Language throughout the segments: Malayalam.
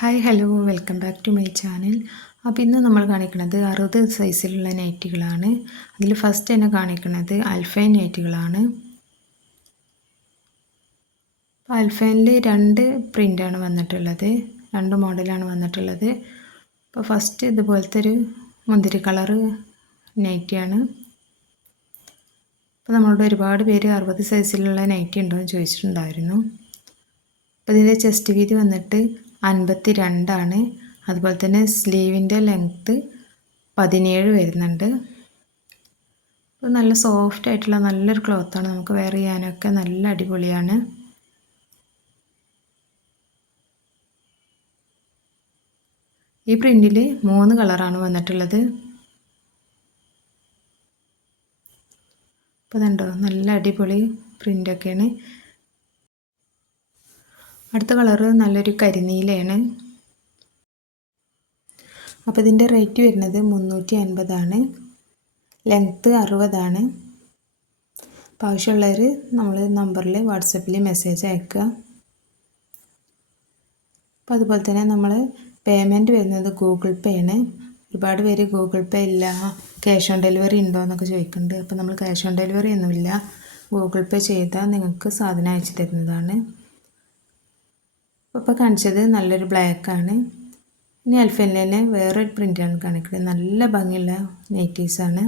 Hi hello welcome back to my channel. അപ്പോൾ ഇന്ന് നമ്മൾ കാണിക്കുന്നത് 60 സൈസിലുള്ള നൈറ്റികളാണ്. അതിൽ ഫസ്റ്റ് തന്നെ കാണിക്കുന്നത് അൽഫൈൻ നൈറ്റികളാണ്. അൽഫൈനിൽ രണ്ട് പ്രിൻ്റാണ് വന്നിട്ടുള്ളത്, രണ്ട് മോഡലാണ് വന്നിട്ടുള്ളത്. അപ്പോൾ ഫസ്റ്റ് ഇതുപോലത്തെ ഒരു മുന്തിരി കളറ് നൈറ്റിയാണ്. അപ്പോൾ നമ്മളോട് ഒരുപാട് പേര് 60 സൈസിലുള്ള നൈറ്റി ഉണ്ടോ എന്ന് ചോദിച്ചിട്ടുണ്ടായിരുന്നു. അപ്പോൾ ഇതിൻ്റെ ചെസ്റ്റ് വീതി വന്നിട്ട് 52 ആണ്. അതുപോലെ തന്നെ സ്ലീവിൻ്റെ ലെങ്ത്ത് 17 വരുന്നുണ്ട്. അപ്പോൾ നല്ല സോഫ്റ്റ് ആയിട്ടുള്ള നല്ലൊരു ക്ലോത്താണ്, നമുക്ക് വെയർ ചെയ്യാനൊക്കെ നല്ല അടിപൊളിയാണ്. ഈ പ്രിൻറ്റിൽ 3 കളറാണ് വന്നിട്ടുള്ളത്. അപ്പോൾ കണ്ടോ, നല്ല അടിപൊളി പ്രിൻ്റൊക്കെയാണ്. അടുത്ത കളറ് നല്ലൊരു കരിനീലയാണ്. അപ്പോൾ ഇതിൻ്റെ റേറ്റ് വരുന്നത് 350 ആണ്. ലെങ്ത്ത് 60 ആണ്. അപ്പോൾ ആവശ്യമുള്ളവർ നമ്മൾ നമ്പറിൽ വാട്സപ്പിൽ മെസ്സേജ് അയക്കുക. അപ്പോൾ അതുപോലെ തന്നെ നമ്മൾ പേയ്മെൻറ്റ് വരുന്നത് ഗൂഗിൾ പേ ആണ്. ഒരുപാട് പേര് ഗൂഗിൾ പേ ഇല്ല, ക്യാഷ് ഓൺ ഡെലിവറി ഉണ്ടോ എന്നൊക്കെ ചോദിക്കുന്നുണ്ട്. അപ്പോൾ നമ്മൾ ക്യാഷ് ഓൺ ഡെലിവറി ഒന്നുമില്ല, ഗൂഗിൾ പേ ചെയ്താൽ നിങ്ങൾക്ക് സാധനം അയച്ചു തരുന്നതാണ്. ഇപ്പോൾ കാണിച്ചത് നല്ലൊരു ബ്ലാക്കാണ്. ഇനി അൽഫൈനിൽ തന്നെ വേറൊരു പ്രിൻ്റാണ് കാണിക്കുന്നത്. നല്ല ഭംഗിയുള്ള നൈറ്റീസാണ്.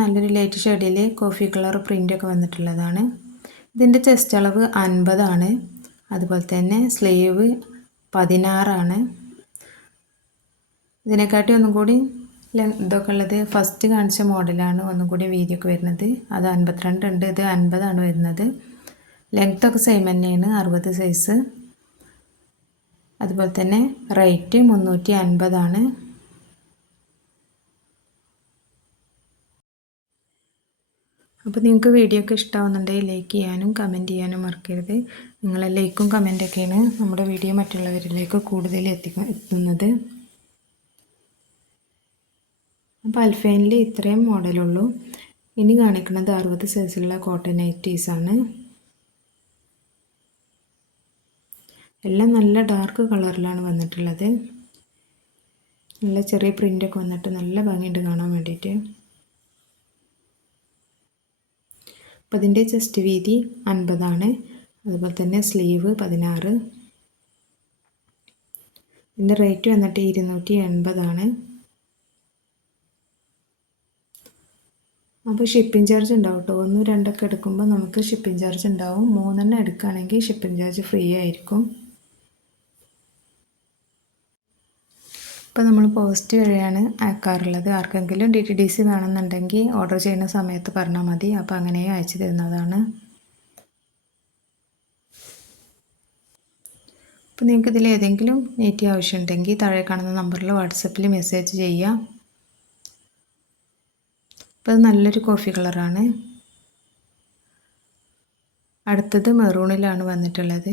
നല്ലൊരു ലൈറ്റ് ഷെയ്ഡിൽ കോഫി കളർ പ്രിൻ്റൊക്കെ വന്നിട്ടുള്ളതാണ്. ഇതിൻ്റെ ചെസ്റ്റ് അളവ് 50 ആണ്. അതുപോലെ തന്നെ സ്ലീവ് 16 ആണ്. ഇതിനെക്കാട്ടി ഒന്നും കൂടി ഇതൊക്കെ ഉള്ളത് ഫസ്റ്റ് കാണിച്ച മോഡലാണ്, ഒന്നും കൂടി വീതിയൊക്കെ വരുന്നത്. അത് 52 ഉണ്ട്, ഇത് 50 ആണ് വരുന്നത്. ലെങ്ത്തൊക്കെ സെയിം തന്നെയാണ്, 60 സൈസ്. അതുപോലെ തന്നെ റേറ്റ് 350 ആണ്. അപ്പോൾ നിങ്ങൾക്ക് വീഡിയോ ഒക്കെ ഇഷ്ടമാവുന്നുണ്ടെങ്കിൽ ലൈക്ക് ചെയ്യാനും കമൻറ്റ് ചെയ്യാനും മറക്കരുത്. നിങ്ങളെ ലൈക്കും കമൻറ്റൊക്കെയാണ് നമ്മുടെ വീഡിയോ മറ്റുള്ളവരിലേക്ക് കൂടുതൽ എത്തുന്നത്. അപ്പോൾ അൽഫൈനിൽ ഇത്രയും മോഡലുള്ളൂ. ഇനി കാണിക്കുന്നത് 60 സൈസിലുള്ള കോട്ടൺ നൈറ്റീസാണ്. എല്ലാം നല്ല ഡാർക്ക് കളറിലാണ് വന്നിട്ടുള്ളത്. നല്ല ചെറിയ പ്രിൻ്റൊക്കെ വന്നിട്ട് നല്ല ഭംഗിയുണ്ട് കാണാൻ വേണ്ടിയിട്ട്. അപ്പോൾ ഇതിൻ്റെ ചെസ്റ്റ് വീതി 50 ആണ്. അതുപോലെ തന്നെ സ്ലീവ് 16. ഇതിൻ്റെ റേറ്റ് വന്നിട്ട് 280 ആണ്. അപ്പോൾ ഷിപ്പിംഗ് ചാർജ് ഉണ്ടാവും കേട്ടോ. 1, 2 എടുക്കുമ്പോൾ നമുക്ക് ഷിപ്പിംഗ് ചാർജ് ഉണ്ടാവും. 3 എടുക്കുകയാണെങ്കിൽ ഷിപ്പിംഗ് ചാർജ് ഫ്രീ ആയിരിക്കും. ഇപ്പോൾ നമ്മൾ പോസ്റ്റ് വഴിയാണ് അയക്കാറുള്ളത്. ആർക്കെങ്കിലും DTDC വേണമെന്നുണ്ടെങ്കിൽ ഓർഡർ ചെയ്യുന്ന സമയത്ത് പറഞ്ഞാൽ മതി, അപ്പോൾ അങ്ങനെ അയച്ചു തരുന്നതാണ്. അപ്പോൾ നിങ്ങൾക്ക് ഇതിൽ ഏതെങ്കിലും നൈറ്റി ആവശ്യമുണ്ടെങ്കിൽ താഴെ കാണുന്ന നമ്പറിൽ വാട്സപ്പിൽ മെസ്സേജ് ചെയ്യുക. അപ്പോൾ ഇത് നല്ലൊരു കോഫി കളറാണ്. അടുത്തത് മെറൂണിലാണ് വന്നിട്ടുള്ളത്.